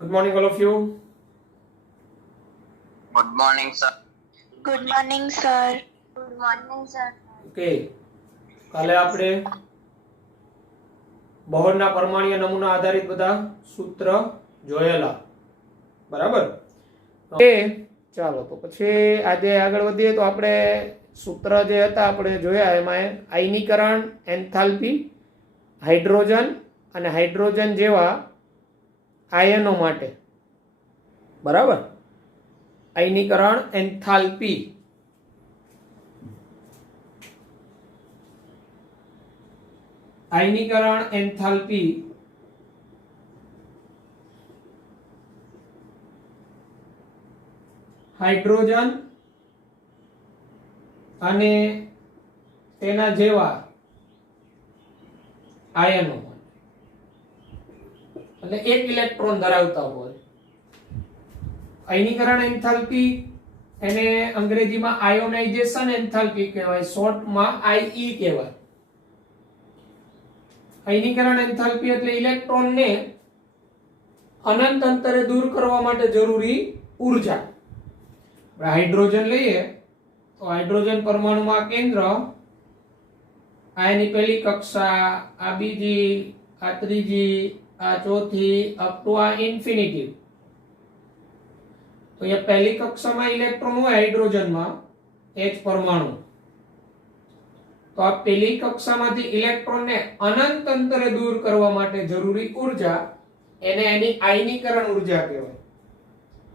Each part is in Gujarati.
Good morning, all of you. Good morning, sir. Good morning, sir. Good morning, sir. Okay. કાલે આપણે બહોળના પરમાણ્વીય નમૂના આધારિત બધા સૂત્ર જોયેલા, બરાબર? ઓકે, ચાલો તો પછી આજે આગળ વધીએ તો આપણે સૂત્ર જે હતા આપણે જોયા એમાં આયનીકરણ, એન્થાલ્પી, હાઇડ્રોજન અને હાઇડ્રોજન જેવા આયનો માટે, બરાબર? આયનીકરણ, એન્થાલ્પી, આયનીકરણ, એન્થાલ્પી, હાઇડ્રોજન અને તેના જેવા આયનો, એટલે એક ઇલેક્ટ્રોન ધરાવતા હોય. આયનીકરણ એન્થાલ્પી એને અંગ્રેજીમાં આયોનાઇઝેશન એન્થાલ્પી કહેવાય, શોર્ટમાં આઈએ કહેવાય. આયનીકરણ એન્થાલ્પી એટલે ઇલેક્ટ્રોનને અનંત અંતરે દૂર કરવા માટે જરૂરી ઉર્જા. હાઇડ્રોજન લઈએ તો હાઇડ્રોજન પરમાણુમાં કેન્દ્ર, આ એની પહેલી કક્ષા, આ બીજી, આ ત્રીજી, આ ચોથી, અપ ટુ આ ઇન્ફિનિટી. તો અહીંયા પહેલી કક્ષામાં ઇલેક્ટ્રોન હોય હાઇડ્રોજનમાં, H પરમાણુ. તો આ પહેલી કક્ષામાંથી ઇલેક્ટ્રોનને અનંત અંતરે દૂર કરવા માટે જરૂરી ઉર્જા એને એની આયનીકરણ ઉર્જા કહેવાય,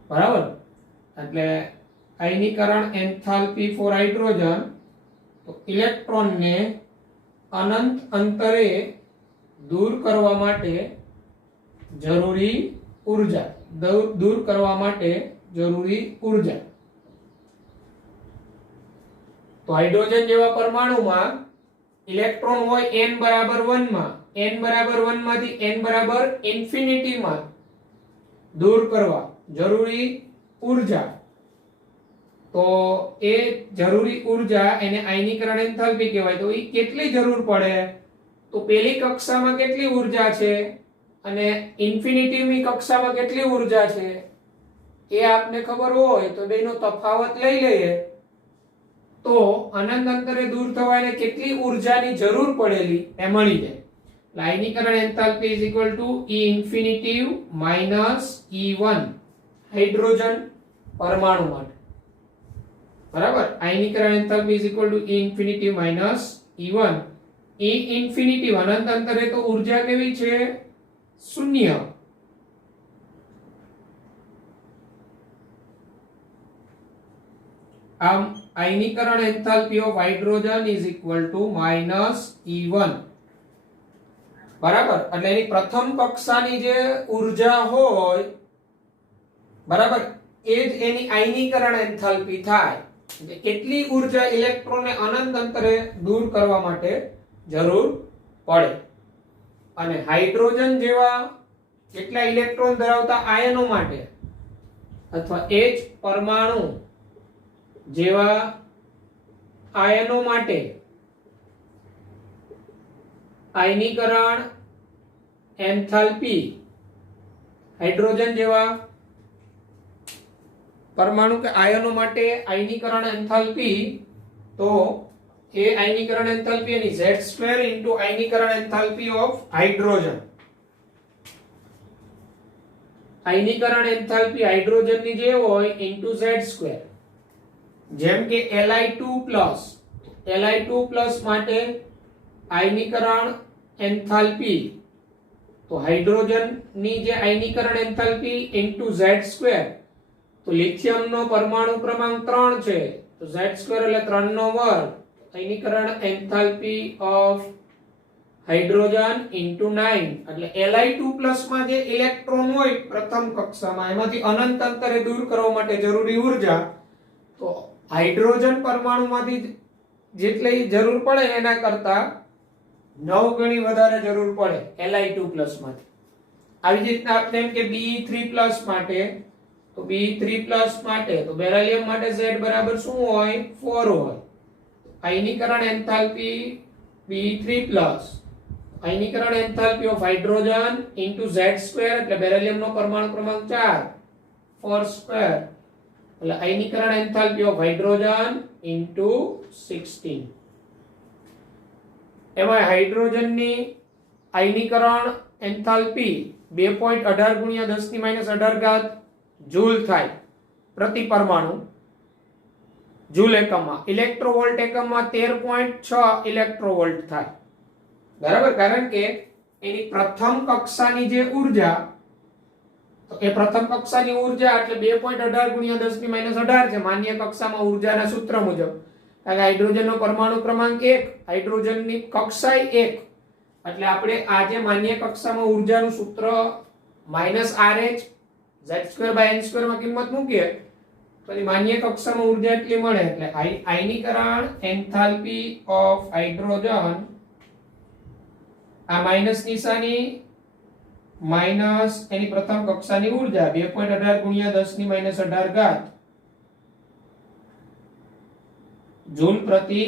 બરાબર? એટલે આયનીકરણ એન્થાલ્પી ફોર હાઇડ્રોજન, તો ઇલેક્ટ્રોનને અનંત અંતરે દૂર કરવા માટે જરૂરી ઉર્જા, દૂર કરવા માટે જરૂરી ઉર્જા. તો હાઇડ્રોજન જેવા પરમાણુમાં ઇલેક્ટ્રોન હોય n બરાબર 1 માં, n બરાબર 1 માંથી n બરાબર ઇન્ફિનિટી માં દૂર કરવા જરૂરી ઉર્જા, તો એ જરૂરી ઉર્જા એને આયનીકરણ એન્થાલ્પી કહેવાય. તો એ કેટલી જરૂર પડે? તો પહેલી કક્ષામાં કેટલી ઉર્જા છે અને ઇન્ફિનિટીની કક્ષામાં કેટલી ઉર્જા છે એ આપને ખબર હોય તો બેનો તફાવત લઈ લઈએ તો અનંત અંતરે દૂર થવા એને કેટલી ઉર્જાની જરૂર પડેલી એ મળી જાય. આયનીકરણ enthalpy is equal to E infinity minus E1 hydrogen પરમાણુ માટે, બરાબર? આયનીકરણ enthalpy is equal to E infinity minus E1. E infinity અનંત અંતરે તો ઉર્જા કેવી છે? શૂન્ય. આમ આયનીકરણ enthalpy of hydrogen is equal to minus E1, બરાબર? એટલે એની પ્રથમ કક્ષાની જે ઉર્જા હોય, બરાબર, એ જ એની આયનીકરણ એન્થાલ્પી થાય. એટલે કેટલી ઉર્જા ઇલેક્ટ્રોનને અનંત અંતરે દૂર કરવા માટે જરૂર પડે. અને હાઇડ્રોજન જેવા કેટલા ઇલેક્ટ્રોન ધરાવતા આયનો માટે અથવા H પરમાણુ જેવા આયનો માટે આયનીકરણ એન્થાલ્પી, હાઇડ્રોજન જેવા પરમાણુ કે આયનો માટે આયનીકરણ એન્થાલ્પી, તો એ આયનીકરણ એન્થાલ્પી એની Z² ઇન્ટુ આયનીકરણ એન્થાલ્પી ઓફ હાઇડ્રોજન. આયનીકરણ એન્થાલ્પી હાઇડ્રોજનની જે હોય ઇન્ટુ Z². જેમ કે Li2+ માટે આયનીકરણ એન્થાલ્પી, તો હાઇડ્રોજન ની જે આયનીકરણ એન્થાલ્પી ઇન્ટુ Z². તો લિથિયમ નો પરમાણુ ક્રમાંક 3 છે, તો Z² એટલે 3 નો વર્ગ. આયનીકરણ એન્થાલ્પી ઓફ હાઇડ્રોજન ઇન્ટુ 9. એટલે Li2+ માં જે ઇલેક્ટ્રોન હોય પ્રથમ કક્ષામાં એમાંથી અનંત અંતરે દૂર કરવા માટે જરૂરી ઉર્જા, તો હાઇડ્રોજન પરમાણુમાંથી જેટલી જરૂર પડે એના કરતા 9 ગણી વધારે જરૂર પડે Li2+ માંથી. આવી જ રીતના આપણે એમ કે Be3+ માટે, તો Be3+ માટે તો બેરિલિયમ માટે Z બરાબર શું હોય? 4 હોય. આયનીકરણ એન્થાલ્પી Be3+ આયનીકરણ enthalpy of hydrogen into Z2 એટલે બેરિલિયમ નો પરમાણુ ક્રમાંક 4 4 સ્ક્વેર એટલે આયનીકરણ એન્થાલ્પી ઓફ હાઇડ્રોજન ઇન્ટુ 16. એમાં હાઇડ્રોજનની આયનીકરણ એન્થાલ્પી 2.18 ગુણ્યા 10 ની -18 ઘાત જૂલ થાય પ્રતિ પરમાણુ જૂલ એકમમાં. ઇલેક્ટ્રોવોલ્ટ એકમમાં 13.6 ઇલેક્ટ્રોવોલ્ટ થાય. બરાબર, કારણ કે એની પ્રથમ કક્ષાની જે ઊર્જા તો એ પ્રથમ કક્ષાની ઊર્જા એટલે 2.18 ગુણ્યા 10 ની -18 છે માન્ય કક્ષામાં ઊર્જાના સૂત્ર મુજબ. કારણ કે હાઇડ્રોજનનો પરમાણુ ક્રમાંક 1, હાઇડ્રોજનની કક્ષા 1 એટલે આપણે આ જે માન્ય કક્ષામાં ઊર્જાનું સૂત્ર -RH Z2/n2 માં કિંમત મૂકીએ પછી માન્ય કક્ષામાં ઊર્જા એટલી મળે એટલે આયનીકરણ એન્થાલ્પી ઓફ હાઇડ્રોજન આ માઈનસ નિશાની માઈનસ એની પ્રથમ કક્ષાની ઊર્જા 2.18 ગુણ્યા 10 ની -18 ઘાત જૂલ પ્રતિ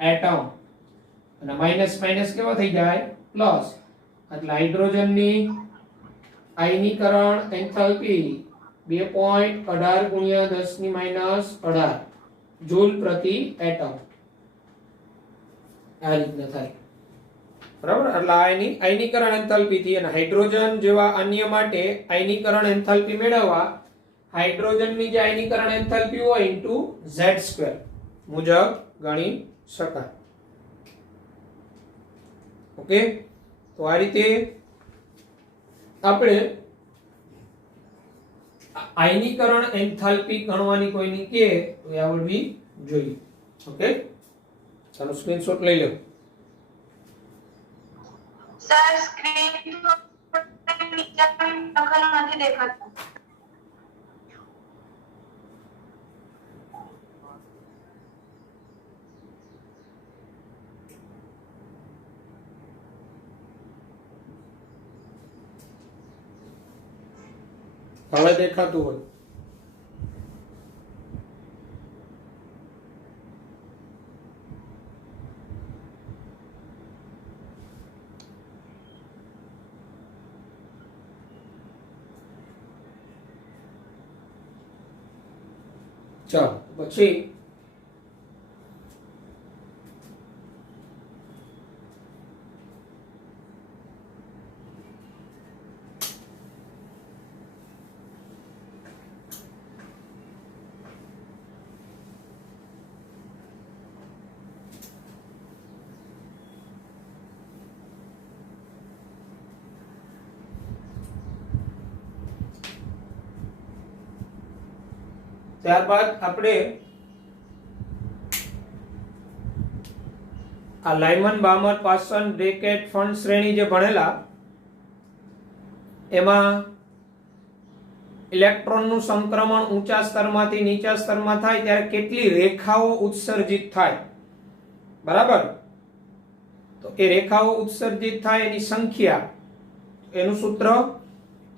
એટમ અને માઈનસ માઈનસ કેવો થઈ જાય પ્લસ એટલે હાઇડ્રોજનની આયનીકરણ એન્થાલ્પી 2.18 ગુણ્યા 10 ની -18 જૂલ પ્રતિ એટમ આ રીતના થાય. બરાબર, એટલે આયનીકરણ એન્થાલ્પી થી અને હાઇડ્રોજન જેવા અન્ય માટે આયનીકરણ એન્થાલ્પી મેળવવા હાઇડ્રોજનની જે આયનીકરણ એન્થાલ્પી હોય ઇન્ટુ Z2 મુજબ ગણી શકાય. ઓકે, તો આ રીતે આપણે આયનીકરણ એન્થાલ્પી ગણવાની કોઈની કે તો એ આવડવી જોઈએ. ઓકે, ચાલો સ્ક્રીનશોટ લઈ લો. સર સ્ક્રીન નીચે લખેલું નથી દેખાતું. હવે દેખાતું હોય ચાલો પછી ત્યારબાદ આપણે આ લાયમન બામર પાસન બ્રેકેટ ફંડ શ્રેણી જે ભણેલા એમાં ઇલેક્ટ્રોનનું સંક્રમણ ઊંચા સ્તરમાંથી નીચા સ્તરમાં થાય ત્યારે કેટલી રેખાઓ ઉત્સર્જિત થાય. બરાબર, તો એ રેખાઓ ઉત્સર્જિત થાય એની સંખ્યા એનું સૂત્ર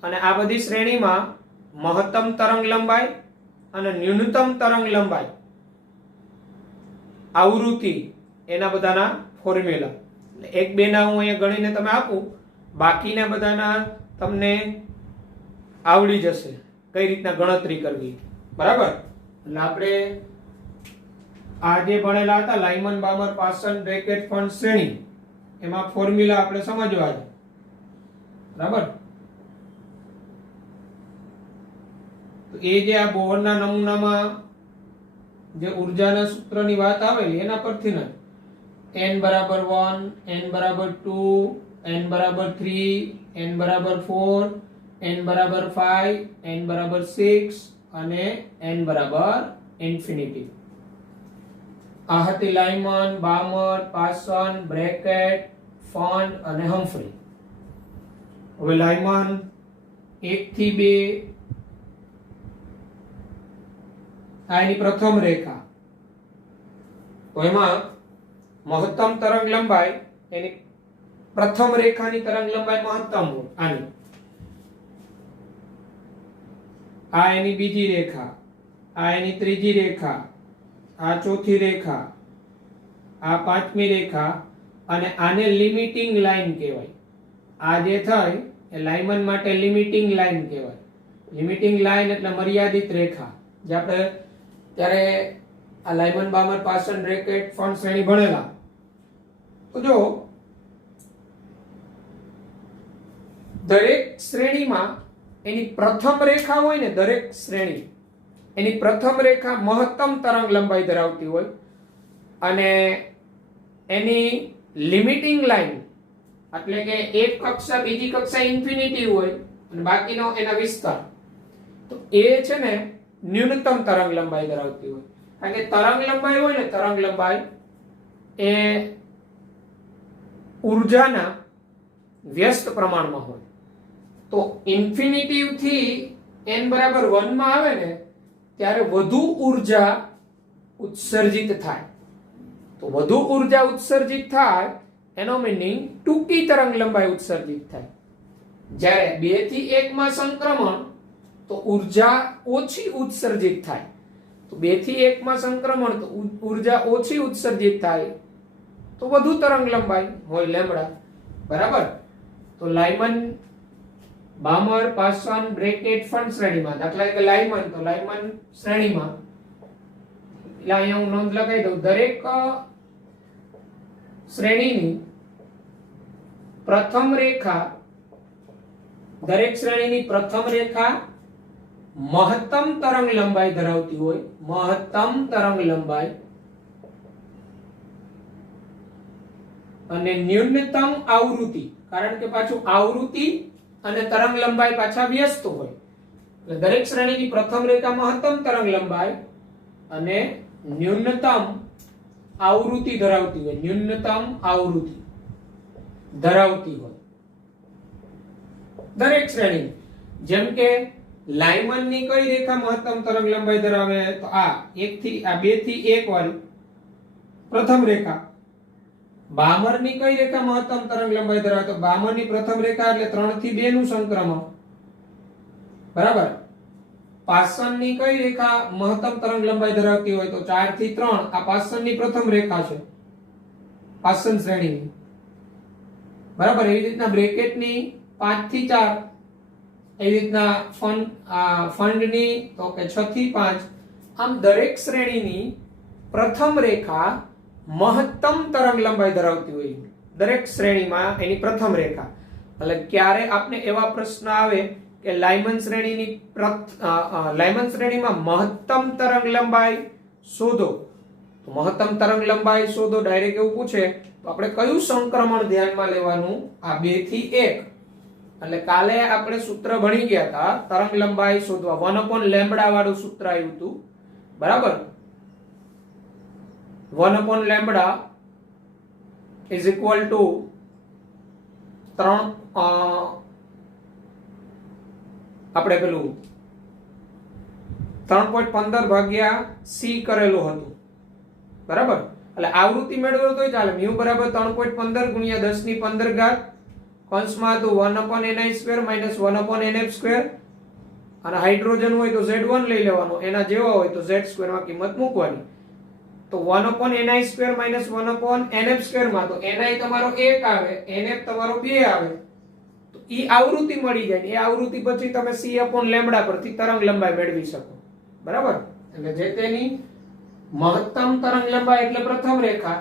અને આ બધી શ્રેણીમાં મહત્તમ તરંગ લંબાઈ અને ન્યૂનતમ તરંગ લંબાઈ આવૃત્તિ એના બધાના ફોર્મ્યુલા એક બે ના હું અહીંયા ગણીને તમે આપું બાકીના બધાના તમને આવડી જશે કઈ રીતના ગણતરી કરવી. બરાબર, એટલે આપણે આ જે ભણેલા હતા લાયમન બામર પાસન બ્રેકેટ ફંડ શ્રેણી એમાં ફોર્મ્યુલા આપણે સમજવા છે. બરાબર, તો એ જે આ બોહરના નમૂનામાં જે ઊર્જાના સૂત્રની વાત આવેલી એના પરથી ને n બરાબર 1 n બરાબર 2 n બરાબર 3 n બરાબર 4 n બરાબર 5 n બરાબર 6 અને n બરાબર ઇન્ફિનિટી આ હતી લાયમન બામર પાસન બ્રેકેટ ફંડ અને હમ્ફ્રી. હવે લાયમન 1 થી 2 આ એની પ્રથમ રેખા તો એમાં મહત્તમ તરંગ લંબાઈ એની પ્રથમ રેખાની તરંગ લંબાઈ મહત્તમ હોય આની. આ એની બીજી રેખા, આ એની ત્રીજી રેખા, આ ચોથી રેખા, આ પાંચમી રેખા અને આને લિમિટિંગ લાઈન કહેવાય. આ જે થઈ એ લાઇમન માટે લિમિટિંગ લાઈન કહેવાય. લિમિટિંગ લાઈન એટલે મર્યાદિત રેખા. જે આપણે ત્યારે આ લાઇમન બામર પાસન બ્રેકેટ ફંડ શ્રેણી ભણેલા. તો જો દરેક શ્રેણીમાં એની પ્રથમ રેખા હોય ને, દરેક શ્રેણી એની પ્રથમ રેખા મહત્તમ તરંગ લંબાઈ ધરાવતી હોય અને એની લિમિટિંગ લાઈન એટલે કે એક કક્ષા બીજી કક્ષા ઇન્ફિનિટી હોય અને બાકીનો એના વિસ્તાર, તો એ છે ને ન્યૂનતમ તરંગ લંબાઈ ધરાવતી હોય. કારણ કે તરંગ લંબાઈ હોય ને, તરંગ લંબાઈ એ ઉર્જાના વ્યસ્ત પ્રમાણમાં હોય. તો ઇન્ફિનિટી થી n બરાબર 1 માં આવે ને ત્યારે વધુ ઉર્જા ઉત્સર્જિત થાય. તો વધુ ઉર્જા ઉત્સર્જિત થાય એનો મીનિંગ ટૂંકી તરંગ લંબાઈ ઉત્સર્જિત થાય. જ્યારે 2 થી 1 માં સંક્રમણ તો ઉર્જા ઓછી ઉત્સર્જિત થાય. તો 2 થી 1 માં સંક્રમણ તો ઉર્જા ઓછી ઉત્સર્જિત થાય તો વધુ તરંગ લંબાઈ હોય લેમ્બડા. બરાબર. તો લાઇમન બામર પાસન બ્રેકેટ ફંડ શ્રેણીમાં, દાખલા કે લાઇમન, તો લાઇમન શ્રેણીમાં એટલે અહીંયા હું નોંધ લગાવી દઉં, દરેક શ્રેણીની પ્રથમ રેખા, દરેક શ્રેણીની પ્રથમ રેખા મહત્તમ તરંગ લંબાઈ ધરાવતી હોય. મહત્તમ તરંગ લંબાઈ અને ન્યૂનતમ આવૃત્તિ, કારણ કે પાછું આવૃત્તિ અને તરંગ લંબાઈ પાછા વ્યસ્ત હોય. એટલે દરેક શ્રેણીની પ્રથમ રેખા મહત્તમ તરંગ લંબાઈ અને ન્યૂનતમ આવૃત્તિ ધરાવતી હોય. ન્યૂનતમ આવૃત્તિ ધરાવતી હોય દરેક શ્રેણી. જેમ કે લાઇમન ની કઈ રેખા મહત્તમ તરંગ લંબાઈ ધરાવે? તો આ 2 થી 1 વાળી પ્રથમ રેખા. બામર ની કઈ રેખા મહત્તમ તરંગ લંબાઈ ધરાવે? તો બામર ની પ્રથમ રેખા એટલે 3 થી 2 નું સંક્રમણ. બરાબર. પાસન ની કઈ રેખા મહત્તમ તરંગ લંબાઈ ધરાવતી હોય? તો 4 થી 3. આ પાસન ની પ્રથમ રેખા છે, પાસન શ્રેણીની. બરાબર. એવી રીતના બ્રેકેટ ની 5 થી 4, એવી રીતના ફંડ ની તો કે 6 થી 5. આમ દરેક શ્રેણીની પ્રથમ રેખા મહત્તમ તરંગ લંબાઈ ધરાવતી હોય. દરેક શ્રેણીમાં એની પ્રથમ રેખા. એટલે ક્યારે આપને એવા પ્રશ્ન આવે કે લાઇમન શ્રેણીમાં મહત્તમ તરંગ લંબાઈ શોધો, તો મહત્તમ તરંગ લંબાઈ શોધો ડાયરેક્ટ એવું પૂછે તો આપણે કયું સંક્રમણ ધ્યાનમાં લેવાનું? આ 2 થી 1. એટલે કાલે આપણે સૂત્ર ભણી ગયા હતા તરંગ લંબાઈ શોધવા, 1/λ વાળું સૂત્ર આવ્યું હતું. બરાબર. 1/λ is equal to 3 આપણે પેલું 3.15 ભાગ્યા c કરેલું હતું. બરાબર. એટલે આવૃત્તિ મેળવો તોય ચાલે. μ બરાબર 3.15 ગુણ્યા 10 ની 15 ઘાત કૌંસમાં હતું 1/ni² માઈનસ 1/nf². અને હાઇડ્રોજન હોય તો Z1 લઈ લેવાનો, એના જેવા હોય તો Z² માં કિંમત મૂકવાની. તો 1/ni² માઈનસ 1/nf² માં તો ni તમારો 1 આવે, nf તમારો 2 આવે. તો ઈ આવૃત્તિ મળી જાય. એ આવૃત્તિ પછી તમે c/λ પરથી તરંગ લંબાઈ મેળવી શકો. બરાબર. એટલે જે તેની મહત્તમ તરંગ લંબાઈ એટલે પ્રથમ રેખા,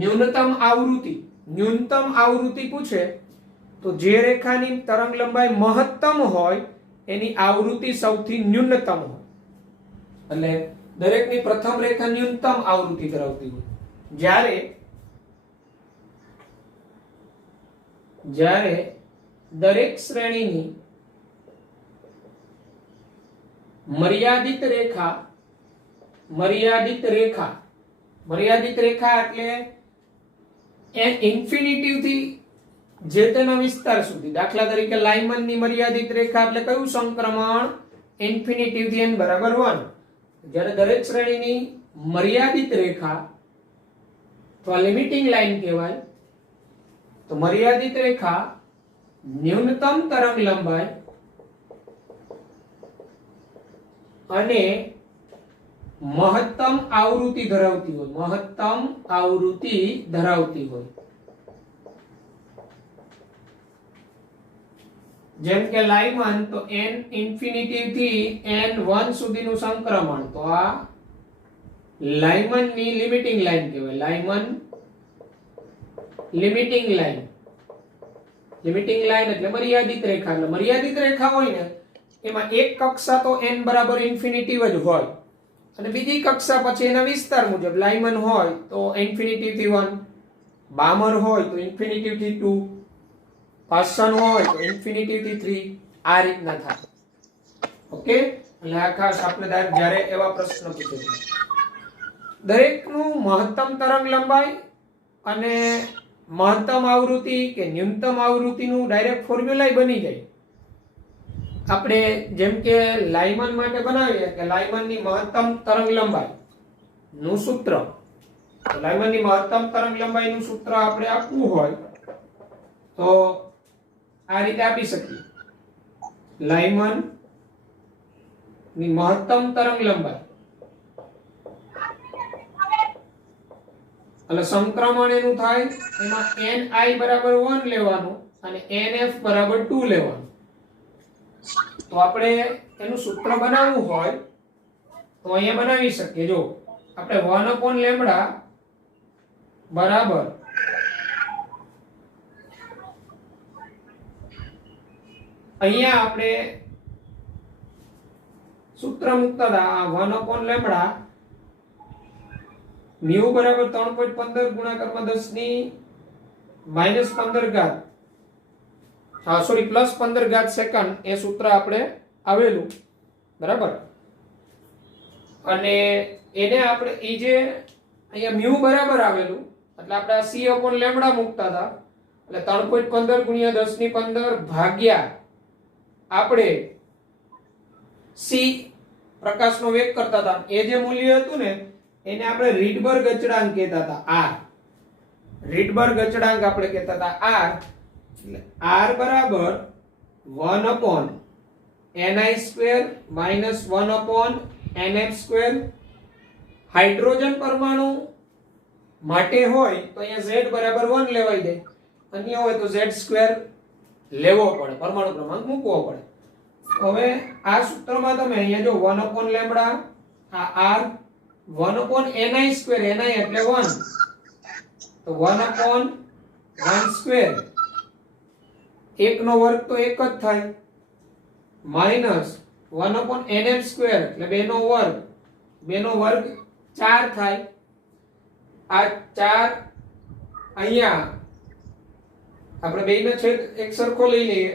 ન્યૂનતમ આવૃત્તિ પૂછે તો જે રેખાની તરંગ લંબાઈ મહત્તમ હોય એની આવૃત્તિ સૌથી ન્યૂનતમ હોય. એટલે દરેકની પ્રથમ રેખા ન્યૂનતમ આવૃત્તિ ધરાવતી હોય. જ્યારે દરેક શ્રેણીની મર્યાદિત રેખા એટલે ઇન્ફિનિટી થી જે તેના વિસ્તાર સુધી. દાખલા તરીકે લાઇમન ની મર્યાદિત રેખા એટલે કયું સંક્રમણ? ઇન્ફિનિટી થી n બરાબર 1. જ્યારે દરેક શ્રેણીની મર્યાદિત રેખા તો આ લિમિટિંગ લાઈન કહેવાય. તો મર્યાદિત રેખા ન્યૂનતમ તરંગ લંબાઈ અને મહત્તમ આવૃત્તિ ધરાવતી હોય. જેમ કે લાઇમન તો n ઇન્ફિનિટી થી n1 સુધીનું સંક્રમણ, તો આ લાઇમન ની લિમિટિંગ લાઈન કહેવાય. લાઇમન લિમિટિંગ લાઈન. લિમિટિંગ લાઈન એટલે મર્યાદિત રેખા. એટલે મર્યાદિત રેખા હોય ને એમાં એક કક્ષા તો n બરાબર ઇન્ફિનિટી જ હોય અને બીજી કક્ષા પછી એના વિસ્તાર મુજબ લાઇમન હોય તો ઇન્ફિનિટી થી 1, બામર હોય તો ઇન્ફિનિટી થી 2, પાસન હોય તો ઇન્ફિનિટી થી 3, આ રીતના થાય. ઓકે, એટલે આ ખાસ આપણે જ્યારે એવા પ્રશ્ન પૂછે છે. દરેકનું મહત્તમ તરંગ લંબાઈ અને મહત્તમ આવૃત્તિ કે ન્યૂનતમ આવૃત્તિનું ડાયરેક્ટ ફોર્મ્યુલા બની જાય. આપણે જેમ કે લાઇમન માટે બનાવીએ કે લાઇમનની મહત્તમ તરંગ લંબાઈ નું સૂત્ર. તો લાઇમનની મહત્તમ તરંગ લંબાઈનું સૂત્ર આપણે આપવું હોય તો આ રીતે આપી શકીએ. લાઇમન ની મહત્તમ તરંગ લંબાઈ એટલે સંક્રમણ એનું થાય એમાં ni બરાબર 1 લેવાનું અને nf બરાબર 2 લેવાનું. તો આપણે એનું સૂત્ર બનાવવું હોય તો અહીંયા બનાવી શકીએ. જો આપણે 1/λ બરાબર અહીંયા આપણે સૂત્ર મૂકતા હતા 1/λ મ્યુ બરાબર 3.15 ગુણાકારમાં 10 ની -15 ઘાત પ્લસ 15 ઘાત સેકન્ડ એ સૂત્ર આપણે આવેલું બરાબર. અને એને આપણે એ જે અહીંયા મ્યુ બરાબર આવેલું એટલે આપણે આ c/λ મૂકતા હતા એટલે 3.15 ગુણ્યા 10 ની 15 ભાગ્યા આપણે c પ્રકાશનો વેગ કરતા હતા એ જે મૂલ્ય હતું ને એને આપણે રીડબર્ગ અચળાંક કહેતા હતા. r રીડબર્ગ અચળાંક આપણે કહેતા હતા r. એટલે r બરાબર 1/ni² - 1/nf². હાઇડ્રોજન પરમાણુ માટે હોય તો અહીંયા z બરાબર 1 લેવાઈ જાય, અન્ય હોય તો z² લેવો પડે, પરમાણુ ક્રમાંક મૂકવો પડે. હવે આ સૂત્રમાં તમે અહીંયા જો 1/λ આ r 1/ni², ni એટલે 1 તો 1/1² 1 નો વર્ગ તો 1 જ થાય માઈનસ 1/nf² એટલે 2 નો વર્ગ, 2 નો વર્ગ 4 થાય. આ 4 અહીંયા આપણે બેયનો છેદ એક સરખો લઈ લઈએ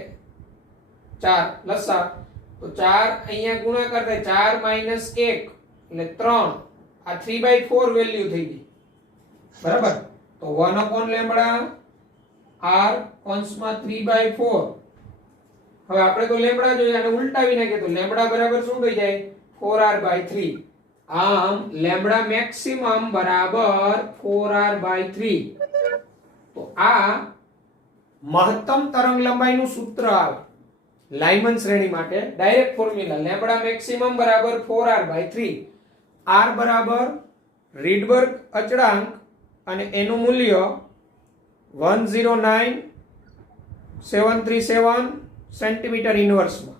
4 લસા તો 4 અહીંયા ગુણાકાર થાય 4 - 1 એટલે 3. આ 3/4 વેલ્યુ થઈ ગઈ બરાબર. તો 1/λ r કૌંસમાં 3/4. હવે આપણે તો લેમ્બડા જોઈએ અને ઉલટાવી નાખીએ તો લેમ્બડા બરાબર શું થઈ જાય 4r/3. આમ લેમ્બડા મેક્સિમમ બરાબર 4r/3. તો આ મહત્તમ તરંગ લંબાઈનું સૂત્ર આવે લાઇમન શ્રેણી માટે. ડાયરેક્ટ ફોર્મ્યુલા લેમ્બડા મેક્સિમમ બરાબર 4r/3. r બરાબર રીડબર્ગ અચળાંક અને એનું મૂલ્ય 109,737 સેન્ટીમીટર ઇન્વર્સમાં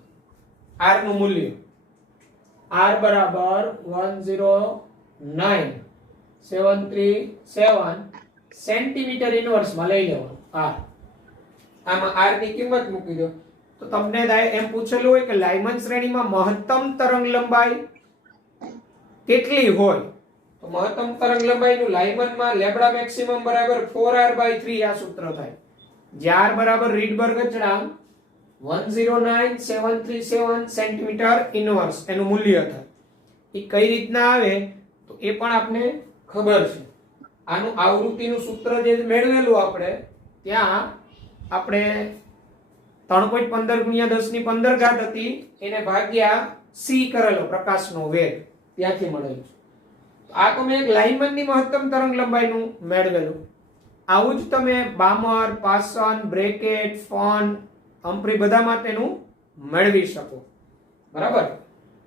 r નું મૂલ્ય r બરાબર 109,737 સેન્ટીમીટર ઇન્વર્સમાં લઈ લેવાનું r. આમાં r ની કિંમત મૂકી દો તો તમને એમ પૂછેલું હોય કે લાઇમન શ્રેણીમાં મહત્તમ તરંગ લંબાઈ કેટલી હોય તો મહત્તમ તરંગ લંબાઈનું લાઇમનમાં લેમ્બડા મેક્સિમમ બરાબર 4r/3 આ સૂત્ર થાય. જ્યાં r બરાબર રીડબર્ગ અચળાંક 109,737 સેન્ટીમીટર ઇન્વર્સ એનું મૂલ્ય થાય. એ કઈ રીતના આવે તો એ પણ આપને ખબર છે. આનું આવૃત્તિનું સૂત્ર જે મેળવેલું આપણે ત્યાં આપણે 3.15 ગુણ્યા 10 ની 15 ઘાત હતી એને ભાગ્યા c કરેલો પ્રકાશનો વેગ ત્યાંથી મળેલું છે. આ તમે એક લાઇમનની મહત્તમ તરંગ લંબાઈનું મેળવેલું. આવું જ તમે બામર, પાસન, બ્રેકેટ, ફોન, અમ્પ્રી બધા માટેનું મેળવી શકો બરાબર.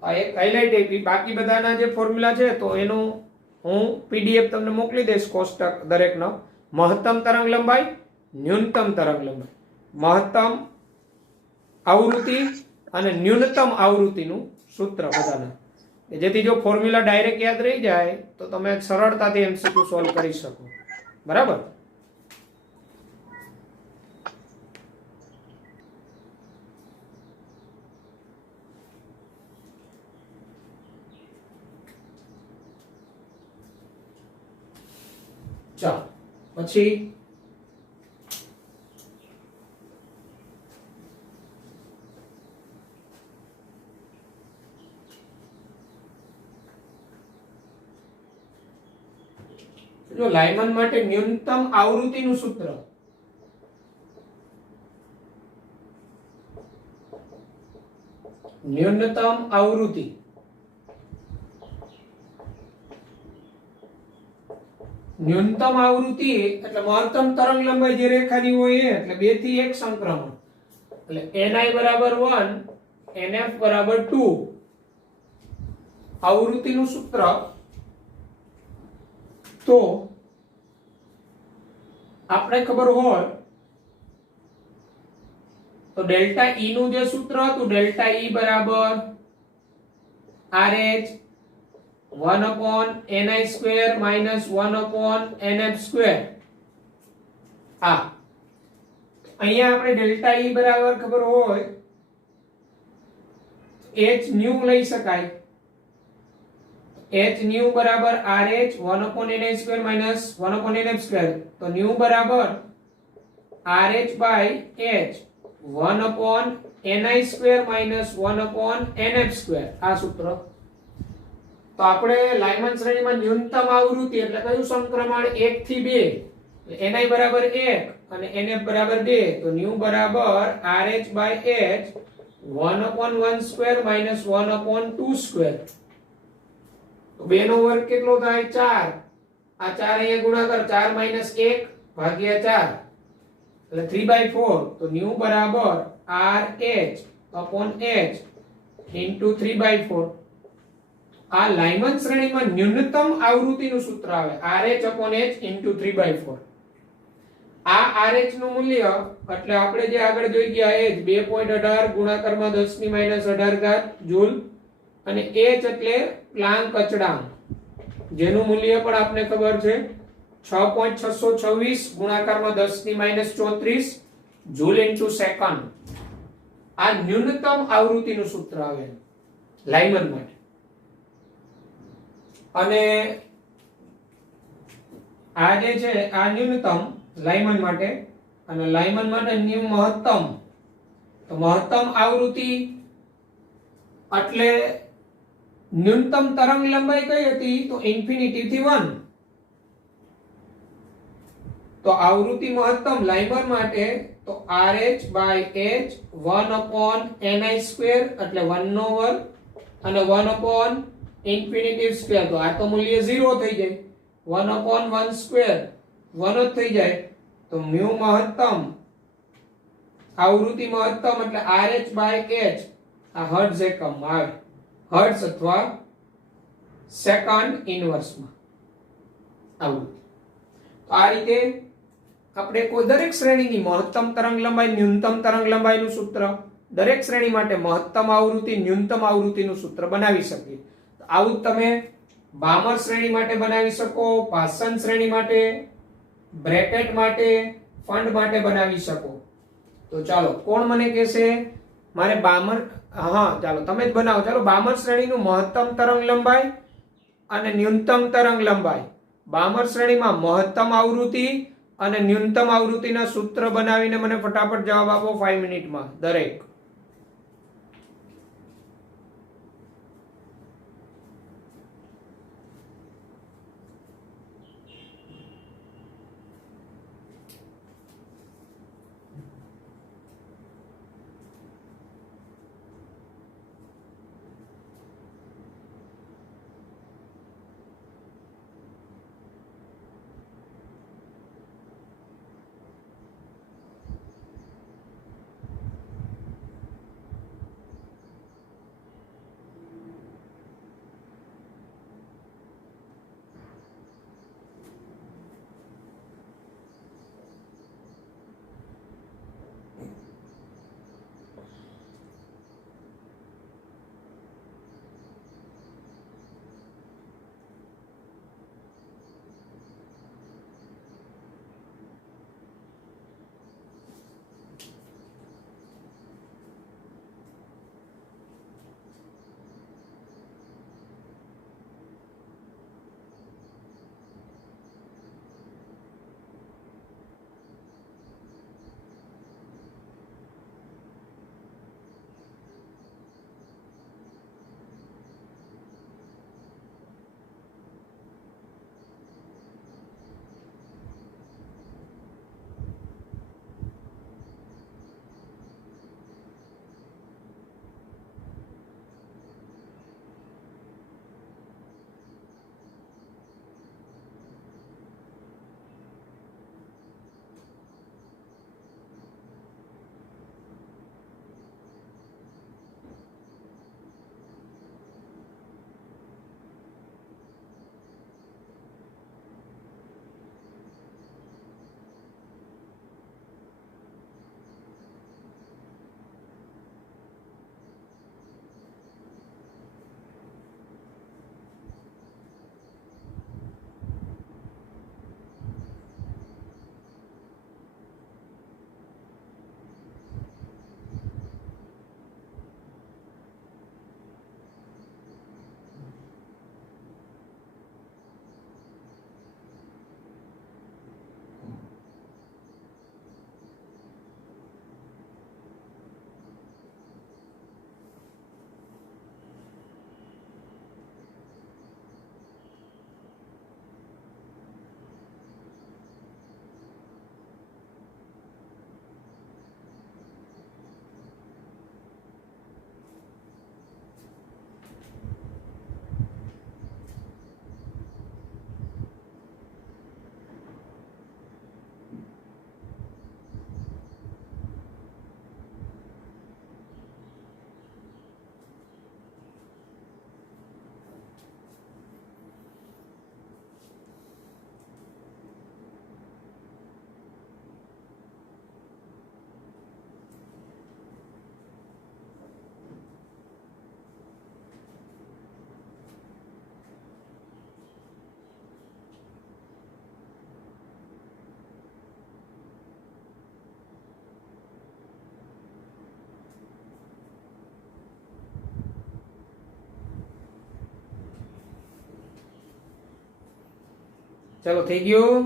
આ એક હાઇલાઇટ આપી. બાકી બધાના જે ફોર્મ્યુલા છે તો એનું હું પીડીએફ તમને મોકલી દઈશ કોષ્ટક દરેકનો. મહત્તમ તરંગ લંબાઈ, ન્યૂનતમ તરંગ લંબાઈ. મહત્તમ આવૃત્તિ અને ન્યૂનતમ આવૃત્તિનું સૂત્ર બધાના, જેથી જો ફોર્મ્યુલા ડાયરેક્ટ યાદ રહી જાય તો તમે સરળતાથી એમસીક્યુ સોલ્વ કરી શકો. બરાબર. ચાલો પછી જો લાયમન માટે ન્યૂનતમ આવૃત્તિનું સૂત્ર, ન્યૂનતમ આવૃત્તિ ન્યૂનતમ આવૃત્તિ એટલે મહત્તમ તરંગ લંબાઈ જે રેખાની હોય એ, એટલે 2 થી 1 સંક્રમણ, એટલે ni બરાબર 1 nf બરાબર 2 આવૃત્તિનું સૂત્ર. તો આપણે ખબર હોય તો ડેલ્ટા E નું જે સૂત્ર હતું, ડેલ્ટા E બરાબર RH 1/ni square minus 1/nf square. આ અહીંયા આપણે ડેલ્ટા E બરાબર ખબર હોય h ન્યુ લઈ શકાય. h ન્યુ બરાબર RH 1/ni square minus 1/nf square. તો ન્યુ બરાબર RH by h 1/ni square minus 1/nf square. આ સૂત્ર. તો આપણે લાયમન શ્રેણીમાં ન્યૂનતમ આવૃત્તિ એટલે કયું સંક્રમણ 1 થી 2, ni બરાબર 1 અને nf બરાબર 2. તો ન્યુ બરાબર RH by h 1/1 square minus 1/2 square. તો 2 નો વર્ગ કેટલો થાય? 4. આ 4 અહીંયા ગુણાકાર 4 માઈનસ 1 ભાગ્યા 4 એટલે 3/4. તો ન્યુ બરાબર RH upon h into 3/4. આ લાયમન શ્રેણીમાં ન્યૂનતમ આવૃત્તિનું સૂત્ર આવે RH upon h into 3/4. આ RH નું મૂલ્ય એટલે આપણે જે આગળ જોઈ ગયા એ જ 2.18 ગુણાકારમાં 10 ની માઈનસ 18 ઘાત જૂલ, અને h એટલે પ્લાન્ક અચળાંક જેનું મૂલ્ય પણ આપને ખબર છે 6.626 ગુણાકારમાં 10 ની માઈનસ 34 જૂલ ઇન્ટુ સેકન્ડ. આ ન્યૂનતમ આવૃત્તિનું સૂત્ર આવે લાયમન માટે. અને આ જે છે આ ન્યૂનતમ લાયમન માટે, અને લાયમન માટે મહત્તમ. તો મહત્તમ આવૃત્તિ એટલે ન્યૂનતમ તરંગ લંબાઈ કઈ હતી? તો ઇન્ફિનિટી થી 1. તો આવૃત્તિ મહત્તમ લાયમન માટે તો RH by h 1/ni square એટલે 1 નો વર્ગ અને 1/ ઇન્ફિનિટી સ્ક્વેર. તો આ તો મૂલ્ય 0 થઈ જાય. 1/1 સ્ક્વેર 1 જ થઈ જાય. તો મ્યુ મહત્તમ આવૃત્તિ મહત્તમ એટલે RH બાય h આ હર્ટ્ઝ એકમ આવે, હર્ટ્ઝ અથવા સેકન્ડ ઇનવર્સમાં આવૃત્તિ. તો આ રીતે આપણે કોઈ દરેક શ્રેણીની મહત્તમ તરંગ લંબાઈ, ન્યૂનતમ તરંગ લંબાઈનું સૂત્ર, દરેક શ્રેણી માટે મહત્તમ આવૃત્તિ, ન્યૂનતમ આવૃત્તિનું સૂત્ર બનાવી શકીએ. આવું તમે બામર શ્રેણી માટે બનાવી શકો, પાસન શ્રેણી માટે, બ્રેકેટ માટે, ફંડ માટે બનાવી શકો. તો ચાલો કોણ મને કહેશે મારે બામર, હા ચાલો તમે જ બનાવો. ચાલો બામર શ્રેણીનું મહત્તમ તરંગ લંબાઈ અને ન્યૂનતમ તરંગ લંબાઈ, બામર શ્રેણીમાં મહત્તમ આવૃત્તિ અને ન્યૂનતમ આવૃત્તિના સૂત્ર બનાવીને મને ફટાફટ જવાબ આપો 5 મિનિટમાં દરેક. ચલો થઈ ગયું.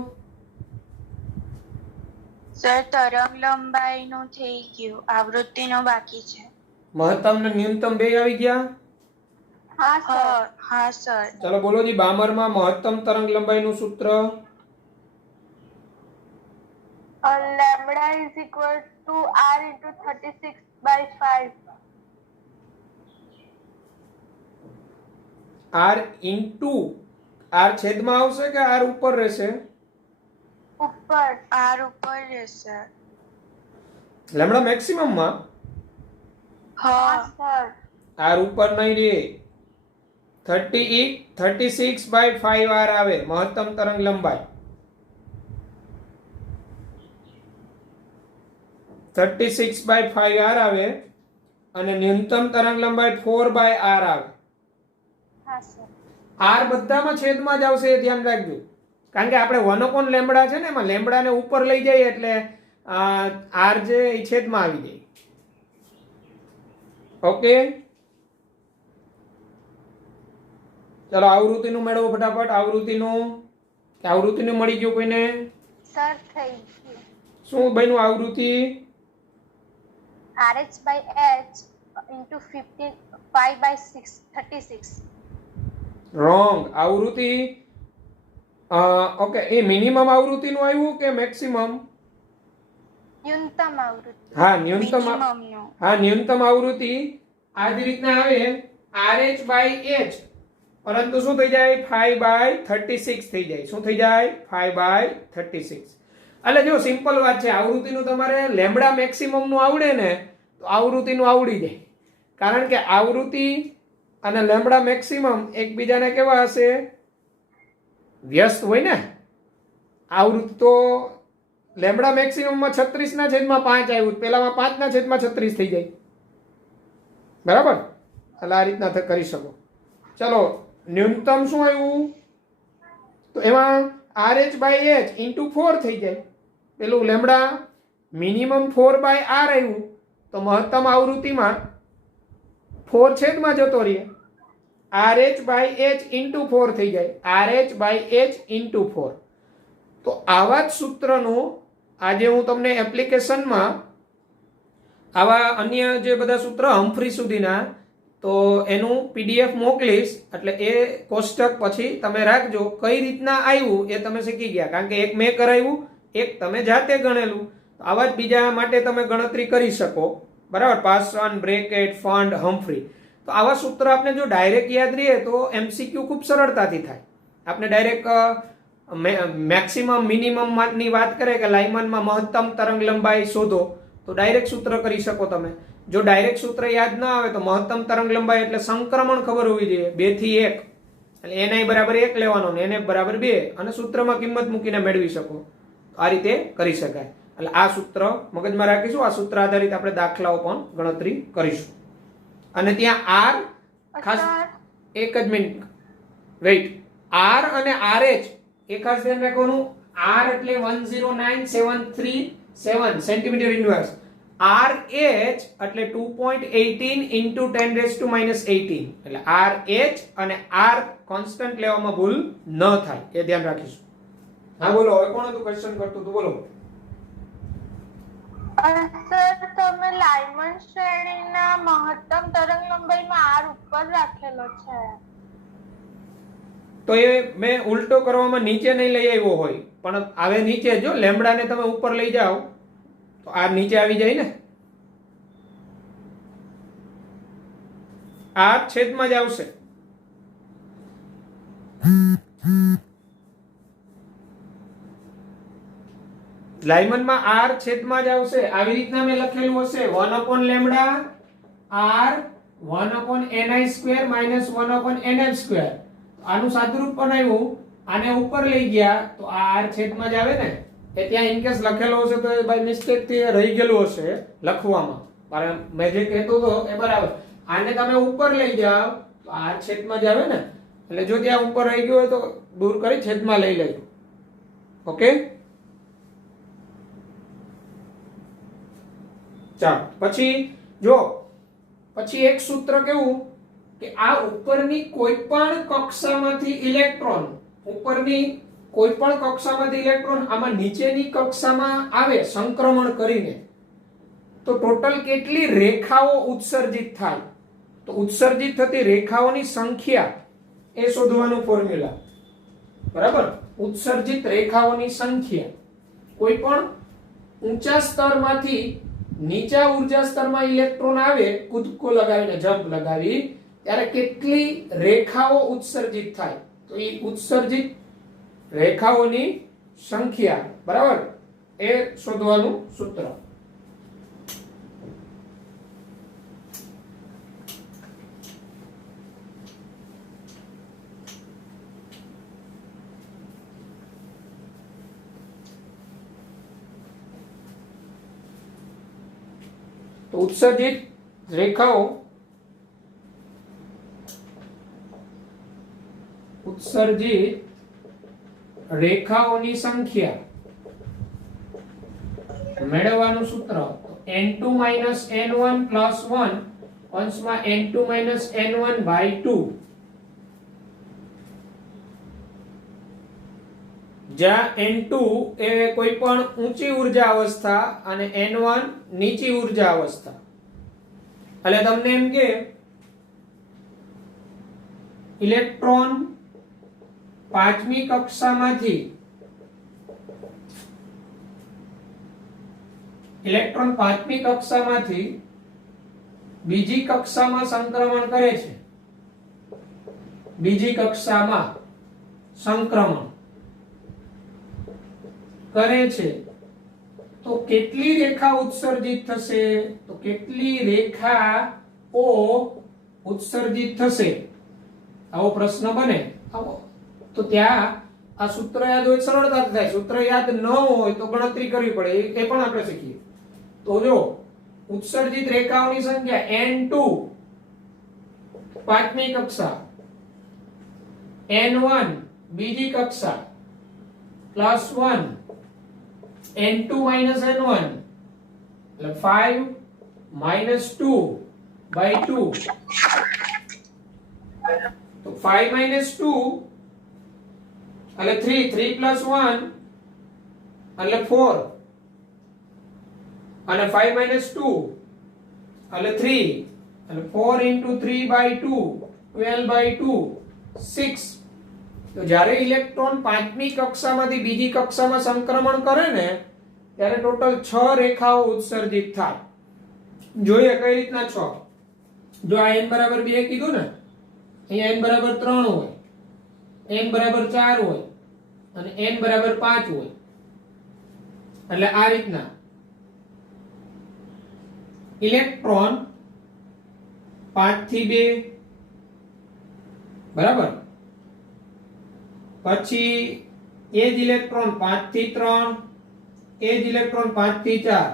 સર તરંગ લંબાઈનું થઈ ગયું, આવૃત્તિનો બાકી છે. મહત્તમ ને ન્યૂનતમ બે આવી ગયા. હા સર. હા સર. ચલો બોલો જી, બામરમાં મહત્તમ તરંગ લંબાઈનું સૂત્ર. Lambda is equal two r into 36/5. r into r છેદમાં આવશે કે r ઉપર રહેશે? ઉપર. r ઉપર રહેશે. લેમ્બડા મેક્સિમમ માં હા સર. r ઉપર નહીં રે. 36/5 r આવે મહત્તમ તરંગ લંબાઈ. 36/5 r આવે અને ન્યૂનતમ તરંગ લંબાઈ 4/r આવે. હા સર. r બધામાં છેદમાં જ આવશે, એ ધ્યાન રાખજો. કારણ કે આપણે 1 લેમ્બડા છે ને, એમાં લેમ્બડાને ઉપર લઈ જઈએ એટલે r જે એ છેદમાં આવી જાય. ઓકે, ચલો આવૃત્તિનું મેળવો ફટાફટ. આવૃત્તિનું મળી ગયું કોઈને? સર થઈ ગયું. શું બન્યું આવૃત્તિ? RH/H into 5/6 wrong. આવૃત્તિ ઓકે, એ મિનિમમ આવૃત્તિનું આવ્યું કે મેક્સિમમ? ન્યૂનતમ આવૃત્તિ. હા ન્યૂનતમ. મિનિમમનું. હા ન્યૂનતમ આવૃત્તિ આ જ રીતના આવે RH/H, પરંતુ શું થઈ જાય? 5/36 થઈ જાય. શું થઈ જાય? 5/36. એટલે જો સિમ્પલ વાત છે, આવૃત્તિનું તમારે લેમ્બડા મેક્સિમમ નું આવડે ને તો આવૃત્તિનું આવડી જાય. કારણ કે આવૃત્તિ અને લેમ્બડા મેક્સિમમ એકબીજાને કેવા હશે? વ્યસ્ત હોય ને. આવૃત્તિ તો લેમ્બડા મેક્સિમમ માં 36/5 આવ્યું, પેલામાં 5/36 થઈ જાય. બરાબર? એટલે આ રીતના કરી શકો. ચલો ન્યૂનતમ શું આવ્યું? તો એમાં RH/H into 4 થઈ જાય. પેલું લેમ્બડા મિનિમમ 4/r આવ્યું તો મહત્તમ આવૃત્તિમાં 4 છેદમાં જતો રહે. RH/H into 4 થઈ જાય. RH/H into 4. તો આવા જ સૂત્રનું આજે હું તમને એપ્લિકેશનમાં આવા અન્ય જે બધા સૂત્ર હમ્ફ્રી સુધીના, તો એનું PDF મોકલીશ. એટલે એ કોષ્ટક પછી તમે રાખજો. કઈ રીતના આવ્યું એ તમે શીખી ગયા. કારણ કે એક મેં કરાવ્યું, એક તમે જાતે ગણેલું. આવા જ બીજા માટે તમે ગણતરી કરી શકો. બરાબર? પાસન, બ્રેકેટ, ફંડ, હમ્ફ્રી. તો આવા સૂત્ર આપણે જો ડાયરેક્ટ યાદ રહીએ તો MCQ ખૂબ સરળતાથી થાય. આપણે ડાયરેક્ટ મેક્સિમમ મિનિમમ ની વાત કરે કે લાઇમનમાં મહત્તમ તરંગ લંબાઈ શોધો, તો ડાયરેક્ટ સૂત્ર કરી શકો તમે. જો ડાયરેક્ટ સૂત્ર યાદ ના આવે તો મહત્તમ તરંગ લંબાઈ એટલે સંક્રમણ ખબર હોવી જોઈએ. 2 થી 1 એટલે NI બરાબર 1 લેવાનો ને NF બરાબર 2 અને સૂત્રમાં કિંમત મૂકીને મેળવી શકો. આ રીતે કરી શકાય. એટલે આ સૂત્ર મગજમાં રાખીશું. આ સૂત્ર આધારિત આપણે દાખલાઓ પણ ગણતરી કરીશું. અને ત્યાં r ખાસ એક જ મિનિટ વેઇટ, r અને RH એ ખાસ ધ્યાન રાખવાનું. r એટલે 109,737 સેન્ટીમીટર ઇન્વર્સ. RH એટલે 2.18 into 10⁻⁻18. એટલે RH અને r કોન્સ્ટન્ટ લેવામાં ભૂલ ન થાય, એ ધ્યાન રાખીશું. હા બોલો, હવે કોણ હતું ક્વેશ્ચન કરતું હતું? બોલો. સર તમે લાઇમન શ્રેણીના મહત્તમ તરંગ લંબાઈમાં r ઉપર રાખેલો છે. તો એ મેં ઉલટો કરવામાં નીચે નહીં લઈ આવ્યો હોય, પણ આવે નીચે. જો લેમ્બડાને તમે ઉપર લઈ જાઓ તો r નીચે આવી જાય ને. r છેદમાં જ આવશે. લાઇમનમાં r છેદમાં જ આવશે. આવી રીતના મેં લખેલું હશે 1 લેમ્બડા r 1/ni² - 1/nf². આનું સાદુરૂપ બનાવ્યું, આને ઉપર લઈ ગયા તો આ r છેદમાં જ આવે ને. એ ત્યાં ઇનકેસ લખેલો હશે તો બાય મિસ્ટેક થી રહી ગયેલું હશે લખવામાં. પણ મેં જે કહેતો હતો એ બરાબર. આને તમે ઉપર લઈ જાઓ તો r છેદમાં જ આવે ને. એટલે જો ત્યાં ઉપર રહી ગયું હોય તો દૂર કરી છેદમાં લઈ લેજો. ઓકે, ચાલો પછી જો પછી એક સૂત્ર કેવું કે આ ઉપરની કોઈ પણ કક્ષામાંથી ઇલેક્ટ્રોન, ઉપરની કોઈ પણ કક્ષામાંથી ઇલેક્ટ્રોન આમાં નીચેની કક્ષામાં આવે સંક્રમણ કરીને તો ટોટલ કેટલી રેખાઓ ઉત્સર્જિત થાય, તો ઉત્સર્જિત થતી રેખાઓની સંખ્યા એ શોધવાનું ફોર્મ્યુલા. બરાબર, ઉત્સર્જિત રેખાઓની સંખ્યા. કોઈ પણ ઊંચા સ્તરમાંથી નીચા ઉર્જા સ્તરમાં ઇલેક્ટ્રોન આવે કૂદકો લગાવીને, જમ્પ લગાવી, ત્યારે કેટલી રેખાઓ ઉત્સર્જિત થાય, તો એ ઉત્સર્જિત રેખાઓની સંખ્યા, બરાબર, એ શોધવાનું સૂત્ર. તો ઉત્સર્જિત રેખાઓ, ઉત્સર્જિત રેખાઓની સંખ્યા મેળવવાનું સૂત્ર n2 n1 + 1 અંશમાં n2 n1/2. જ્યાં n2 એ કોઈ પણ ઊંચી ઉર્જા અવસ્થા અને n1 નીચી ઉર્જા અવસ્થા. એટલે તમને એમ કે ઇલેક્ટ્રોન પાંચમી કક્ષામાંથી બીજી કક્ષામાં સંક્રમણ કરે છે. બીજી કક્ષામાં સંક્રમણ કરે છે તો કેટલી રેખા ઉત્સર્જિત થશે, તો કેટલી રેખાઓ ઉત્સર્જિત થશે, આવો પ્રશ્ન બને. તો ત્યાં આ સૂત્ર યાદ હોય સરળતાથી થાય. સૂત્ર યાદ ન હોય તો ગણતરી કરવી પડે, એ પણ આપણે શીખીએ. તો જો ઉત્સર્જિત રેખાઓની સંખ્યા n2 પાંચમી કક્ષા, n1 બીજી કક્ષા +1 n2 - n1 એટલે 5 - 2/2. તો 5 - 2 એટલે 3 + 1 એટલે 4 અને 5 - 2 એટલે 3 એટલે 4 × 3/2 12/2 6. તો જ્યારે ઇલેક્ટ્રોન પાંચમી કક્ષામાંથી બીજી કક્ષામાં સંક્રમણ કરે ને ત્યારે ટોટલ 6 રેખાઓ ઉત્સર્જિત થાય. જોઈએ કઈ રીતના 6. જો આ n = 2 કીધું ને, અહીંયા n = 3 હોય, n = 4 હોય અને n = 5 હોય. એટલે આ રીતના ઇલેક્ટ્રોન 5 થી 2, બરાબર, પછી એ જ ઇલેક્ટ્રોન 5 થી 3, એ જ ઇલેક્ટ્રોન 5 થી 4,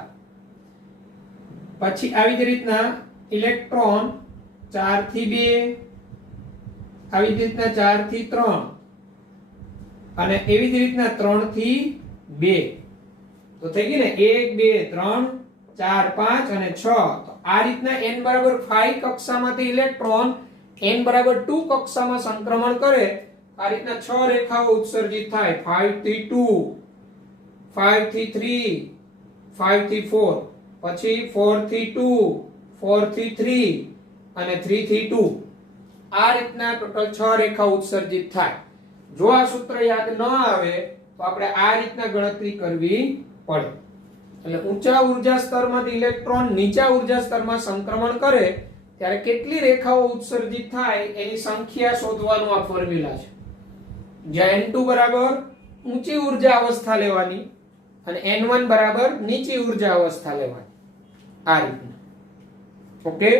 પછી આવી જ રીતના ઇલેક્ટ્રોન 4 થી 2, આવી જ રીતના 4 થી 3 અને એવી જ રીતના 3 થી 2. તો થઈ ગઈ ને 1 2 3 4 5 અને 6. તો આ રીતના n = 5 કક્ષામાંથી ઇલેક્ટ્રોન n = 2 કક્ષામાં સંક્રમણ કરે. આ રીતના 6 રેખાઓ ઉત્સર્જિત થાય. 5 થી 2, 5 થી 3, 5 થી 4, પછી 4 થી 2, 4 થી 3 અને 3 થી 2. આ રીતના ટોટલ 6 રેખા ઉત્સર્જિત થાય. જો આ સૂત્ર યાદ ન આવે તો આપણે આ રીતના ગણતરી કરવી પડે. એટલે ઊંચા ઉર્જા સ્તરમાંથી ઇલેક્ટ્રોન નીચા ઉર્જા સ્તરમાં સંક્રમણ કરે ત્યારે કેટલી રેખાઓ ઉત્સર્જિત થાય એની સંખ્યા શોધવાનું આ ફોર્મ્યુલા છે. જ્યાં n2 બરાબર ઊંચી ઉર્જા અવસ્થા લેવાની અને n1 બરાબર નીચી ઉર્જા અવસ્થા લેવાની. આ રીતના. ઓકે,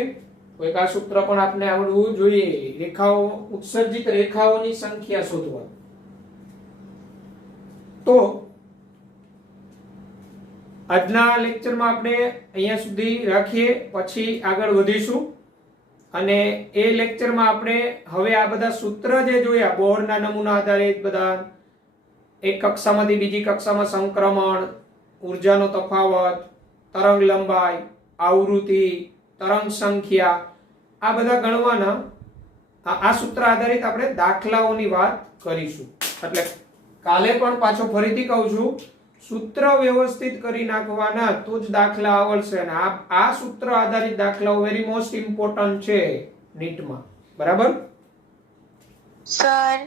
તો એક આ સૂત્ર પણ આપણે આવડવું જોઈએ. રેખાઓ, ઉત્સર્જિત રેખાઓની સંખ્યા શોધવાની. તો આજના લેક્ચરમાં આપણે અહીંયા સુધી રાખીએ, પછી આગળ વધીશું. અને એ લેક્ચરમાં આપણે હવે આ બધા સૂત્ર જે જોયા બોરના નમૂના આધારિત, બધા એક કક્ષામાંથી બીજી કક્ષામાં સંક્રમણ, ઉર્જાનો તફાવત, તરંગ લંબાઈ, આવૃત્તિ, તરંગ સંખ્યા, આ બધા ગણવાના આ સૂત્ર આધારિત આપણે દાખલાઓની વાત કરીશું. એટલે કાલે પણ પાછો ફરીથી કહું છું, સૂત્ર વ્યવસ્થિત કરી નાખવાના તો જ દાખલા આવડશે. અને આ સૂત્ર આધારિત દાખલાઓ વેરી મોસ્ટ ઇમ્પોર્ટન્ટ છે નીટમાં. બરાબર સર